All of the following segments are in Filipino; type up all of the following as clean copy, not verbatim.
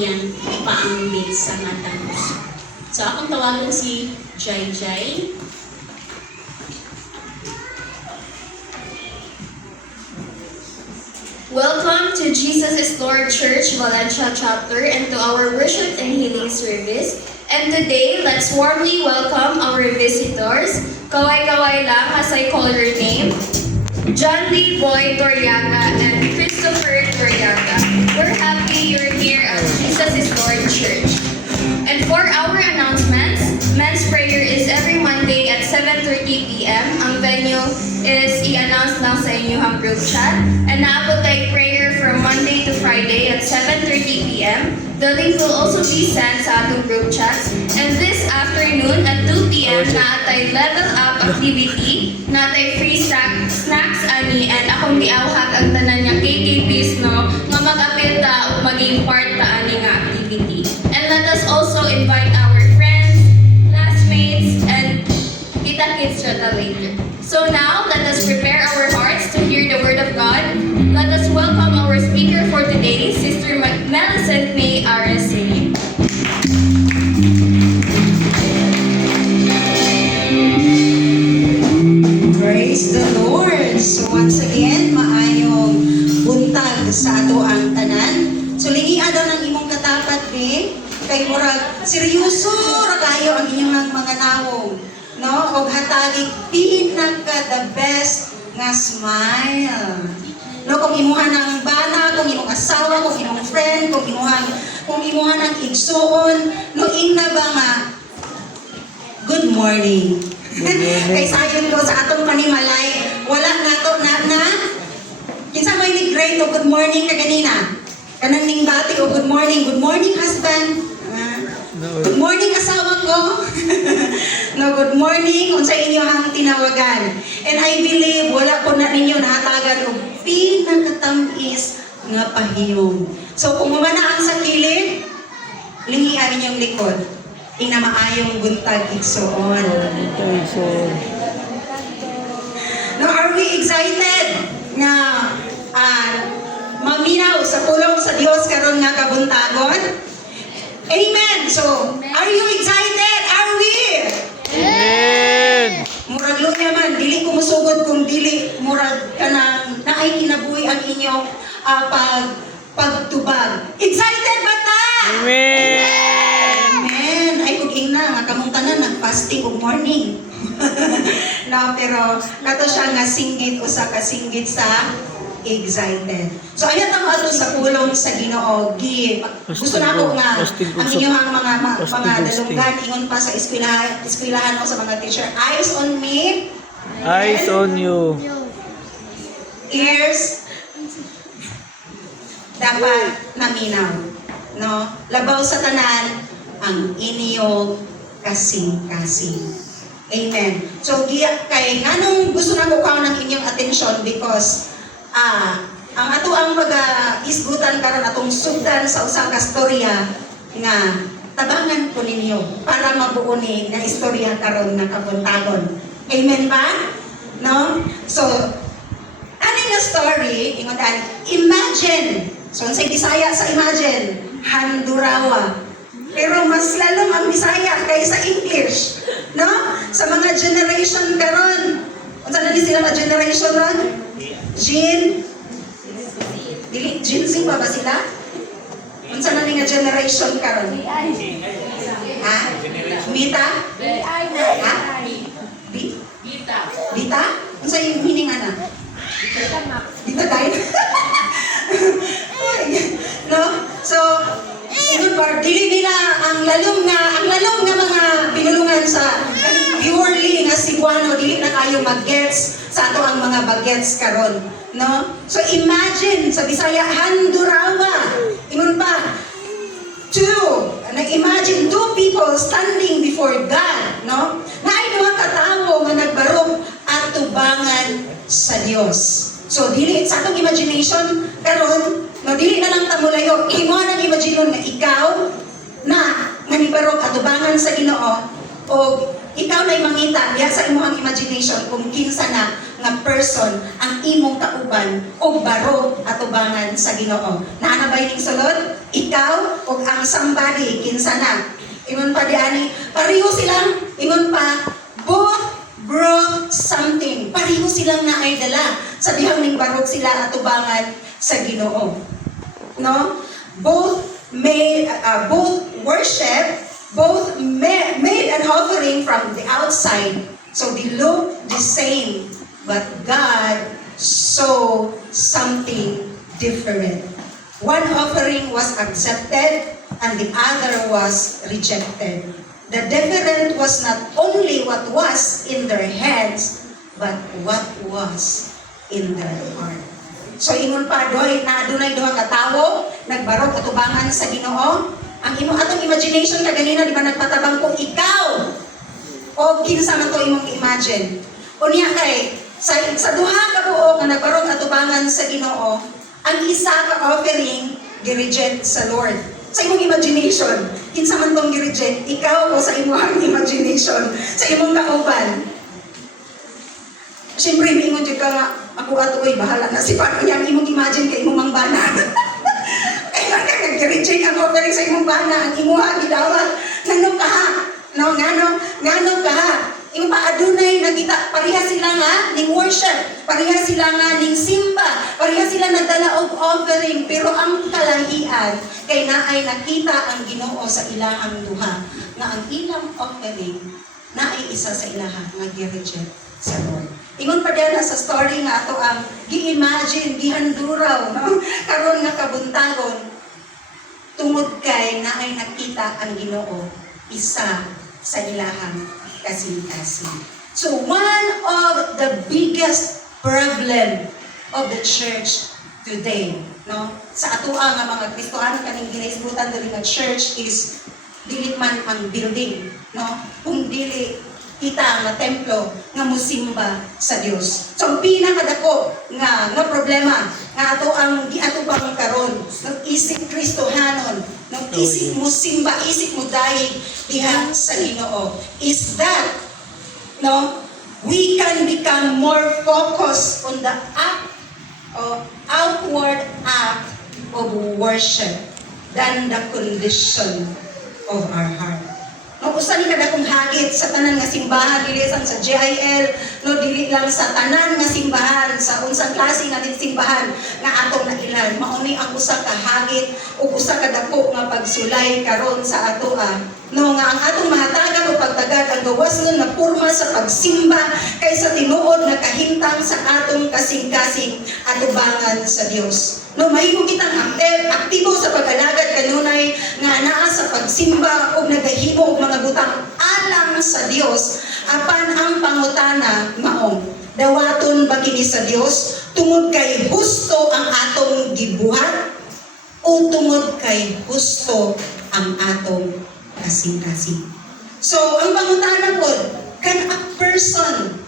iyang ipaambil sa matang puso. So akong tawagan si Jai Jai. Welcome to Jesus is Lord Church, Valencia Chapter, and to our worship and healing service. And today, let's warmly welcome our visitors. Kaway-kaway lang as I call your name. John Lee Boy Toriaga and Christopher Toriaga. We're happy you're here at Jesus is Lord Church. And for our announcements, men's prayer is every Monday at 7:30 p.m. Ang venue is i-announce lang sa inyong group chat. And naabot like prayer from Monday to Friday at 7:30 p.m. The link will also be sent sa atong group chats. And this afternoon at 2 p.m. naatay level up activity, naatay free snacks ani, and akong giawhag ang tanan niya KKPs no, nga mag-apil ta o maging part ta ani nga activity. And let us also invite our friends, classmates, and kita-kits later. So now, let us prepare our hearts to hear the Word of God. Let us welcome our speaker for today, Sister Millicent May RSA. Praise the Lord! So once again, maayong buntag sa ato ang tanan. So lingian daw ng imong katapat ni, kay murag seryoso ra kayo ang inyong mga nawong. No? Og hatagig pinaka the best nga smile. No, kung imuha ng bana, kung imong asawa, kung imong friend, kung imuha ng igsuon, no ingna ba nga good morning. Kay sayon ko sa atong panimalay, wala nato na kinsa may ni great o good morning ka ganina. Kanang ning bati o good morning husband. Good morning asawa ko. No, good morning unsa inyo ang tinawagan. And I believe wala po na ninyo nahatagan og pinakatamis nga pahiyom. So kung mamana ang sa kilid, lingian ninyong likod. Ina maayong buntag igsoon. No, are we excited na maminaw sa pulong sa Dios karon nga kabuntagon? Amen. So, are you excited? Are we? Amen! Murag luya man, dili ko musugod kung dili murag kanang naay kinabuhi ang inyong pagtubag. Excited ba ta? Amen! Amen. Ay kung ina nga kamong tanan nag-fasting og morning. No, pero kato siya nga singgit usa ka singgit sa excited. So ayan ang ato sa pulong sa Ginoo. Gusto na ako nga ang inyong mga dalunggan ingon pa sa eskwelahan o sa mga teacher. Eyes on me. Eyes on you. Ears dapat naminaw. No? Labaw sa tanan ang inyong kasing-kasing. Amen. So kay nganong gusto na ko kaon ng inyong attention because ang ato ang isgutan karon atong sugdan sa usang kastorya nga tabangan ko ninyo para mabuo ni nga istorya karon nga kabuntagon. Amen ba? No? So ani nga story ingon imagine. So unsay Bisaya sa imagine? Handurawa. Pero mas lalong ang Bisaya kaysa English. No? Sa mga generation karon. Unsa na ni sila nga generation ron? Gen Z ba sila? Unsa na ni nga generation karon? Ha? Mita? Ha? Bita? Unsa yung meaning ana? Bita tayo. No? So, ingon ba dili nila ang lalong nga mga pinulungan sa purely nga Cebuano dili na kayo mag-gets sa ato ang mga bagets karon, no? So imagine sa Bisaya handurawa. Ingon pa imagine two people standing before God, no? Na ay duha ka tawo nga nagbarog at tubangan sa Dios. So dili sa atong imagination karon, no, dili na lang ta mulayo. Imo nang imagine nga ikaw na manibarog at tubangan sa Ginoo o ikaw na mangita diya sa imong imagination kung kinsa na nga person ang imong kauban o barog atubangan sa Ginoo. Naanabay ning sulod? Ikaw o ang somebody kinsa na. Ingon pa diani, pareho silang ingon pa both brought something. Pareho silang naay dala. Sabihang ning barog sila atubangan sa Ginoo. No? Both worship, both made an offering from the outside. So they look the same, but God saw something different. One offering was accepted and the other was rejected. The difference was not only what was in their hands, but what was in their heart. So ingon pa doy na adunay duha ka tawo nagbarog atubangan sa Ginoo. Ang imo atong imagination kaganina di ba nagpatabang kung ikaw o kinsa man to imong imagine. Unya kay sa duha ka buok nga nagbarog atubangan sa Ginoo, ang isa ka offering gi-reject sa Lord. Sa imong imagination, kinsa man tong gi-reject, ikaw o sa imong imagination, sa imong kauban. Siyempre, mingon jud ka nga, ako atoy bahala na si paano yang imong imagine kay imong mangbana. Kaya nga nag-reject ang offering sa imong bana, ang imuha gidawat, ngano ka ha? No, ngano ka ha? Imo pa adunay nakita pareha sila nga ning worship, pareha sila nga ning simba, pareha sila nagdala og offering, pero ang kalahian kay naay nakita ang Ginoo sa ilahang duha nga ang ilang offering naay isa sa ilaha nga gi-reject sa Lord. Ingon pa diyan sa story nga ato ang gi-imagine, gihanduraw, no? Karon nga kabuntagon tungod kay naay nakita ang Ginoo isa sa ilahang kasing-kasing. So one of the biggest problem of the church today, no? Sa atoa nga mga Kristohano kaning ginaisgutan diri nga church is dili man ang building, no? Kung dili kita nga templo nga musimba sa Dios. So ang pinakadako nga problema nga ato ang giatubang karon ng isip Kristohanon, ng isip mo simba, isip mo dahig diha sa Ginoo is that no we can become more focused on the act or outward act of worship than the condition of our heart. No, usa ni kada kong hagit sa tanan nga simbahan dili sang sa GIL, no dili lang sa tanan nga simbahan, sa unsang klase nga simbahan nga atong nailan. Mao ni ang usa ka hagit ug usa ka dako nga pagsulay karon sa atoa. No nga ang atong mahatagan o pagtagad ang gawasnon nga porma sa pagsimba kaysa tinuod nga kahimtang sa atong kasing-kasing atubangan sa Dios. No, mahimo kitang aktibo sa pag-alagad kanunay nga naa sa pagsimba o nagahimo og mga butang alang sa Dios apan ang pangutana maong dawaton ba kini sa Dios tungod kay husto ang atong gibuhat o tungod kay husto ang atong kasing-kasing. So ang pangutana pod, can a person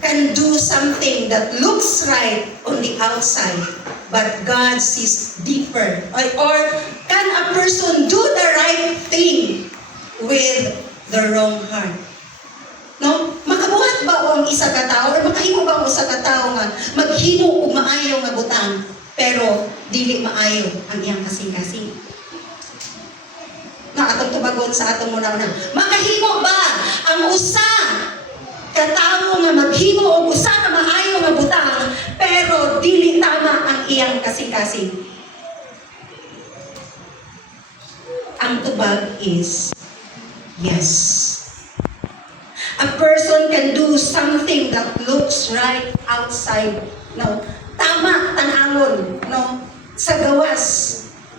can do something that looks right on the outside, but God sees deeper? Or can a person do the right thing with the wrong heart? No? Makabuhat ba o ang isa ka tao? Or makahimo ba o isa ka tao nga maghimo o maayo nga butang, pero dili maayo ang iyang kasing-kasing? Na atong tubagon sa atong muna-una. Makahimo ba ang usa katawo nga maghimo og usa ka maayo nga butang pero dili tama ang iyang kasing-kasing? Ang tubag is yes. A person can do something that looks right outside, no? Tama tanawon, no? Sa gawas.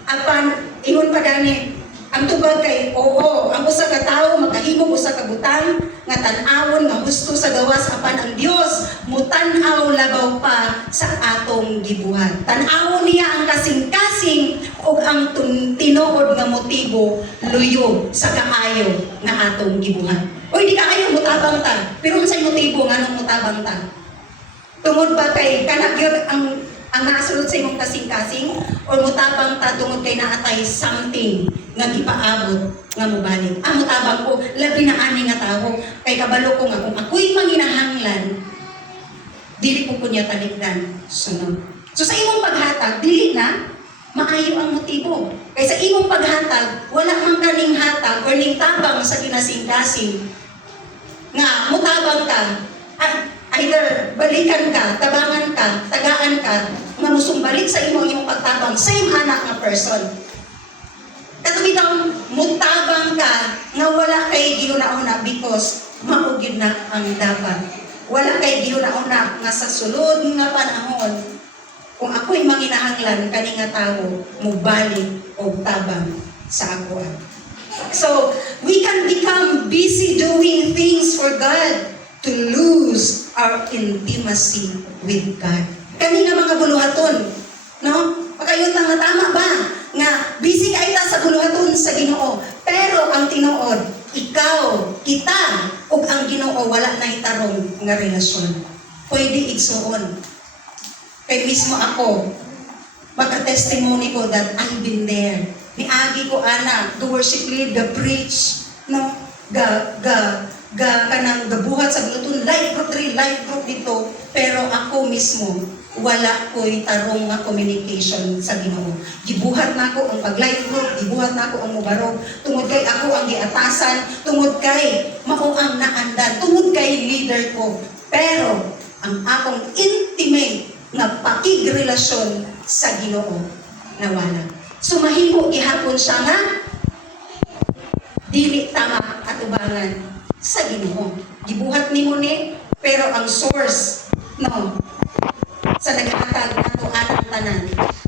Apan ingon pa gani ang tubag kay oo, ang usa ka tawo makahimo usa ka butang nga tan-awon nga gusto sa gawas apan ang Dios mutan-aw labaw pa sa atong gibuhat. Tan-awon niya ang kasing-kasing ug ang tinuod nga motibo luyo sa kaayo nga atong gibuhat. Oy di kaayo mutabang ta, pero unsay motibo nganong mutabang ta? Tungod ba kay kana gyud ang nasulod sa imong kasing-kasing or mutabang ta tungod kay naatay something nga gipaabot nga mobalik. Mutabang ko labi na ani nga tawo kay kabalo ko nga kung ako'y manginahanglan dili po kunya talikdan sunod. So sa imong paghatag, dili na maayo ang motibo. Kaya sa imong paghatag, wala man kaning hatag or ning tabang sa kinasing-kasing nga mutabang ka at either balikan ka, tabangan ka, tagaan ka, nga musumbalik sa imong pagtabang, same anak nga person. Katong daw mutabang ka nga wala kay giuna-una because maugid na ang dapat. Wala kay giuna-una nga sa sulod nga panahon kung ako'y manginahanglan kani nga tawo mubalik og tabang sa ako. So, we can become busy doing things for God to lose our intimacy with God. Kani nga mga buluhaton, no? Pakayutan nga tama ba? Nga busy ka ita sa buluhaton sa Ginoo. Pero ang tinuod, ikaw, kita, ug ang Ginoo wala na itarong nga relasyon. Pwede igsuon. Kaya mismo ako, magka-testimony ko that I've been there. Niagi ko ana, the worship lead, the preach, no? Kanang gabuhat sa buluton, life group dito. Pero ako mismo, wala ko'y tarong nga communication sa Ginoo. Gibuhat na ako ang pag-life group, gibuhat na ako ang mubarog, tungod kay ako ang giatasan, tungod kay mao ang naandan, tungod kay leader ko. Pero, ang akong intimate nga pakigrelasyon sa Ginoo nawala. So mahimo gihapon siya nga dili tama atubangan sa Ginoo. Gibuhat nimo ni pero ang source no sa naghatag nato anang tanan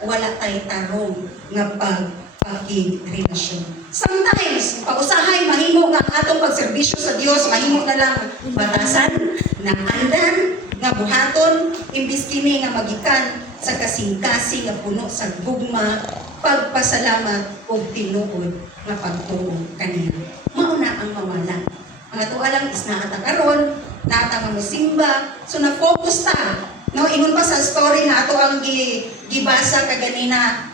wala tay tarong nga pakigrelasyon. Sometimes pausahay mahimo nga atong pagserbisyo sa Dios mahimo na lang batasan na andan nga buhaton, imbis kini nga magikan sa kasing-kasing nga puno sa gugma, pagpasalamat o tinuod nga pagtuo kaniya. Mauna ang mawala. Ang ato alam is naata karon, naata nga musimba, so na-focus ta. No, ingon pa sa story na ato ang gibasa kaganina,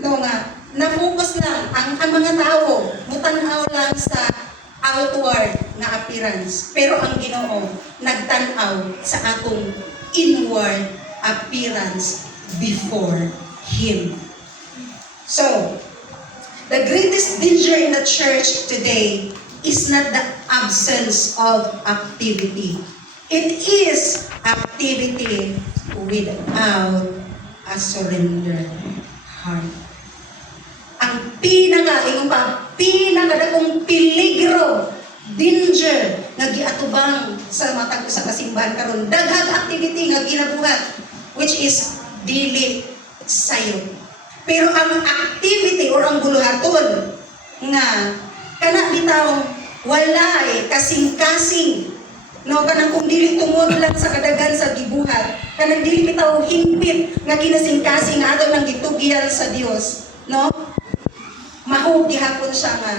no nga, na-focus lang ang mga tao, mutanaw lang sa outward na appearance. Pero ang Ginoo nagtanaw sa atong inward appearance before Him. So, the greatest danger in the church today is not the absence of activity. It is activity without a surrendered heart. Ang pinakadakong peligro, danger nga giatubang sa matag sa kasimbahan karon, daghang activity nga ginabuhat which is dili sayo. Pero ang activity or ang buluhaton nga kana bitaw walay kasing-kasing no kanang kung dili tungod lang sa kadagan sa gibuhat kanang dili bitaw hingpit nga kinasing-kasing nga ato nang gitugian sa Dios no mahug gihapon siya nga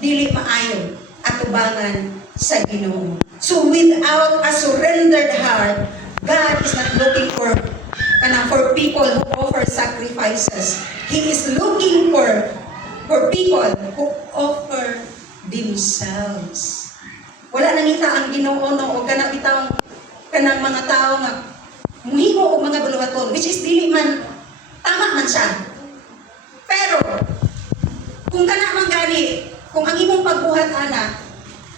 dili maayo atubangan sa Ginoo. So without a surrendered heart, God is not looking for people who offer sacrifices. He is looking for people who offer themselves. Wala nangita ang Ginoo no o kana bitaw kanang mga tao nga muhimo og mga buluhaton which is dili man tama man siya. Pero kung kana man gani, kung ang imong pagbuhat ana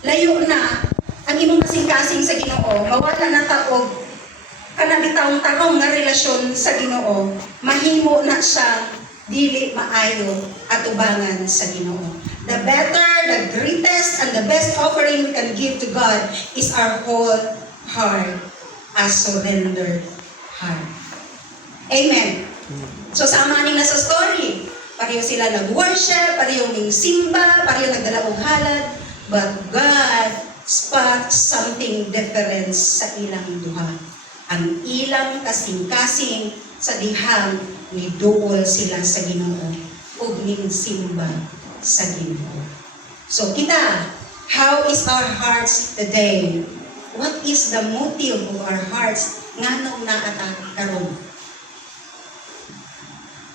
layo na ang imong kasing-kasing sa Ginoo, mawala na taog kana bitawng tarong nga relasyon sa Ginoo, mahimo na siya dili maayo atubangan sa Ginoo. The better, the greatest, and the best offering we can give to God is our whole heart, a surrendered heart. Amen. So sama ni na sa story. Pareho sila nag-worship, pareho ning simba, pareho nagdala og halad, but God spot something different sa ilang duha. Ang ilang kasing-kasing sa dihang ni duol sila sa Ginoo ug ning simba sa Ginoo. So kita, how is our hearts today? What is the motive of our hearts nganong naata karon?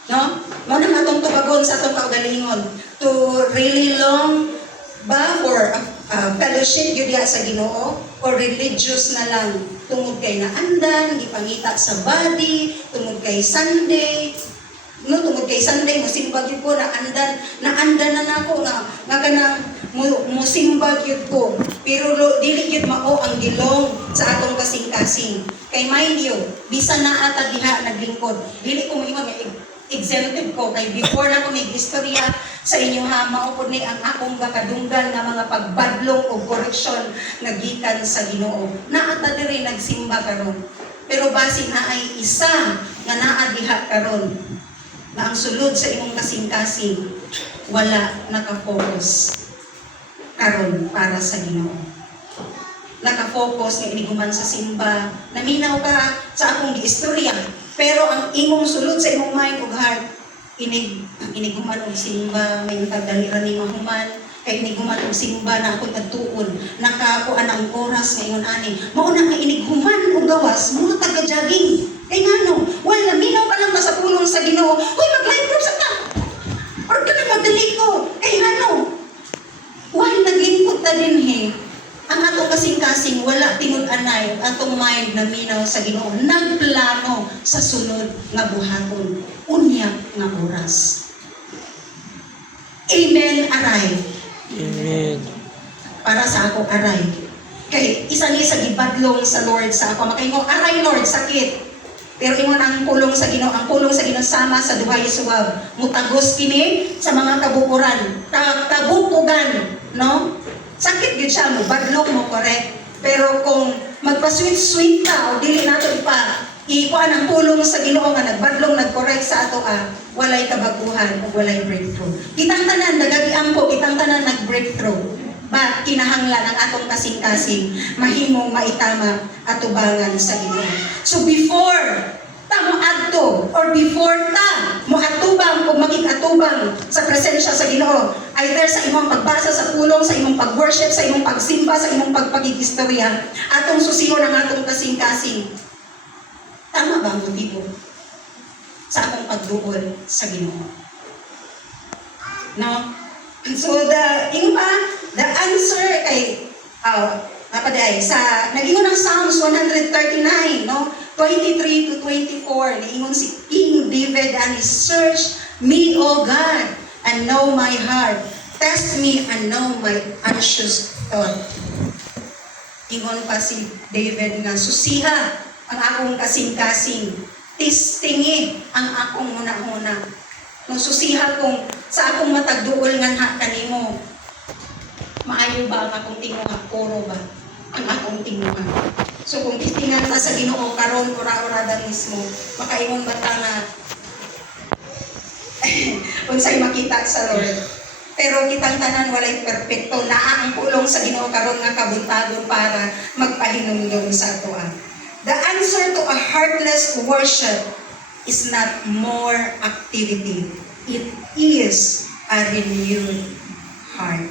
No? Mo nang atong tubagon sa atong kaugalingon to really long ba for fellowship yun diha sa Ginoo or religious na lang tungod kay naandan, gipangita sa body, tungod kay Sunday, no, tungod kay Sunday musimba gyud ko naandan na nako nga kanang musimba gyud ko, pero dili gyud mao ang gilong sa atong kasing-kasing. Kay mind you, bisan na ata diha naglingkod, dili ko moingon nga exempted ko kay before na ko istorya sa inyo ha, maupod ni ang akong gakadunggan nga mga pagbadlong o koreksyon nga gikan sa Ginoo. Naata diri nagsimba karon. Pero base na ay isa nga naa diha karon na ang sulod sa imong kasing-kasing wala nakafocus karon para sa Ginoo. Nakafocus nga iniguman sa simba, naminaw ka sa akong giistorya, pero ang imong sulod sa imong mind ug heart iniguman og simba, may tagdaliran ni mahuman, kay iniguman og simba na ako'y katuon, nakakuan ang oras nga ingon ani. Mao na nga iniguman og gawas, mga taga-jogging. Kay ngano, wala minaw pa lang ta sa pulong sa Ginoo. Hoy, mag-live group sa ta. Or kana magdali ko. Kay ngano? Why naglingkod ta din he? Ang atong kasing-kasing wala tingod-anay, atong mind na minaw sa Ginoo, nagplano sa sunod nga buhaton, unya nga oras. Amen, aray. Amen. Para sa ako, aray. Kay isa ni sa gibadlong sa Lord sa ako, makaingo, aray Lord, sakit. Pero ingon ang pulong sa Ginoo, ang pulong sa Ginoo sama sa duhay suwab, mutagos kini sa mga kabukuran, kabukugan, no? Sakit gid siya mo, badlong mo, correct. Pero kung magpa-sweet-sweet ka o dili nato ikuan ang pulong sa Ginoo nga nagbadlong nag-correct sa ato walay kabaguhan o walay breakthrough. Kitang tanan nagagiang ko, kitang tanan nag-breakthrough. But kinahanglan ang atong kasing-kasing mahimong maitama atubangan sa Ginoo. So before ta mo adto or before ta mo atubang o makikatubang sa presensya sa Ginoo, either sa imong pagbasa sa pulong, sa imong pag-worship, sa imong pagsimba, sa imong pagpagikistorya, atong susihon ang atong kasing-kasing. Tama ba ang motibo sa atong pagduol sa Ginoo? No? So the answer kay napaday sa nagingon ng Psalms 139, no? 23 to 24, niingon si King David and he search me, O God, and know my heart. Test me and know my anxious thought. Ingon pa si David nga, susiha ang akong kasing-kasing. Tistingi ang akong huna-huna. No, susiha kung sa akong matagduol nga kanimo. Maayo ba ang akong tinguha? Puro ba ang akong tinguha? So kung titingan ta sa Ginoo karon ora-orada mismo, makaingon ba ta nga unsay makita sa Lord. Pero kitang tanan walay perpekto, naa ang pulong sa Ginoo karon nga kabuntagon para magpahinumdom sa atoa. The answer to a heartless worship is not more activity. It is a renewed heart.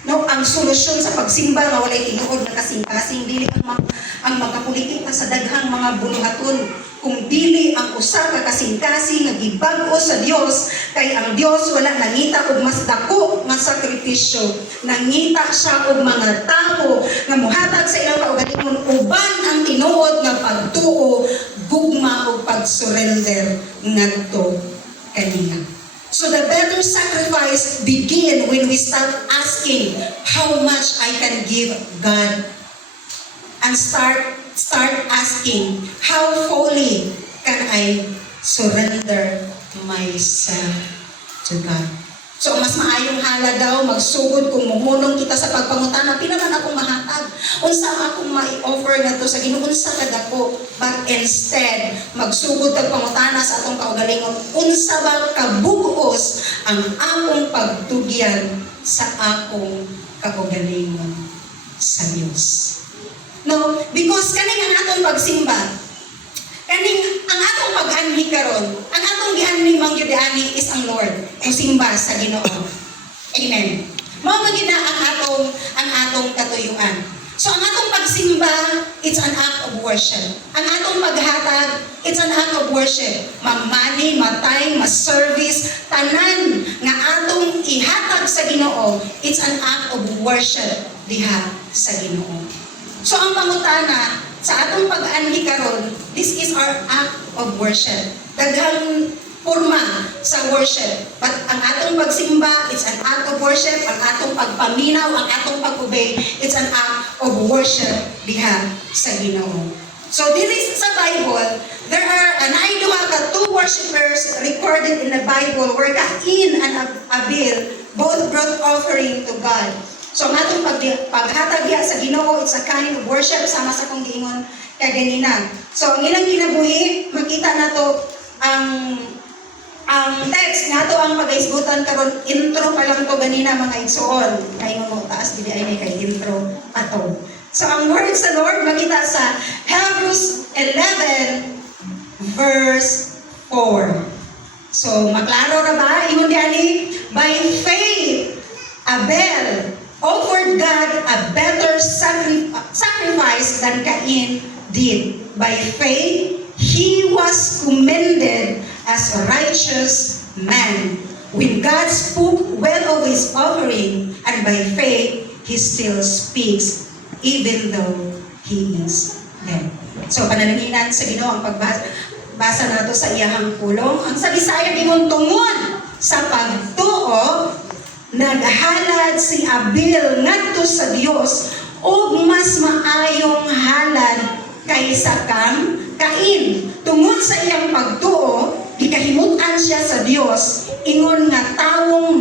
No, ang solusyon sa pagsimba nga walay tinuod na kasing-kasing dili ang magkapulitika sa daghang mga buluhaton, kung dili ang usa ka kasing-kasing nga gibag-o sa Dios, kay ang Dios wala nangita og mas dako nga sakripisyo, nangita siya og mga tao nga mohatag sa ilang kaugalingon uban ang tinuod nga pagtuo, gugma og pag-surrender ngadto kaniya. So the better sacrifice begin when we start asking how much I can give God, and start asking how fully can I surrender myself to God. So mas maayong hala daw magsugod kung muhunong kita sa pagpangutana, pila man akong mahatag, unsa akong mai-offer ngadto sa Ginoo, unsa kadako, but instead magsugod kag pangutana sa atong kaugalingon, unsa ba kabug-os ang akong pagtugyan sa akong kaugalingon sa Dios. No, because kaning ang atong pagsimba, kaning ang atong pag-anhi karon, ang atong gianhi mang gyud ani is ang Lord, ang simba sa Ginoo. Amen. Mao man gina ang atong katuyuan. So ang atong pagsimba, it's an act of worship. Ang atong paghatag, it's an act of worship. Mamani, matay, ma-service, tanan nga atong ihatag sa Ginoo, it's an act of worship. diha sa Ginoo. So ang pangutana sa atong pag-anhi karon, this is our act of worship. Daghang forma sa worship. But ang atong pagsimba, it's an act of worship. Ang atong pagpaminaw, ang atong pag-obey, it's an act of worship diha sa Ginoo. So this sa Bible, there are anayduha ka two worshipers recorded in the Bible where Cain and Abel both brought offering to God. So ang atong paghatag diha sa Ginoo, it's a kind of worship sama sa kong giingon kaganina. So ang ilang kinabuhi, makita nato ang text nga to ang pag-isgutan karon, intro pa lang to ganina mga igsuon. Kay mo taas dili ay kay intro ato. So ang word sa Lord makita sa Hebrews 11 verse 4. So maklaro ra ba ingon diani, by faith Abel offered God a better sacrifice than Cain did. By faith he was commended as a righteous man. When God spoke well of his offering, and by faith he still speaks even though he is dead. So pananaginan sa Ginoo ang pagbasa nato sa iyahang pulong. Ang sa Bisaya ingon tungod sa pagtuo naghalad si Abel ngadto sa Dios ug mas maayong halad kaysa kang Cain. Tungod sa iyang pagtuo, gikahimutan siya sa Dios ingon nga tawong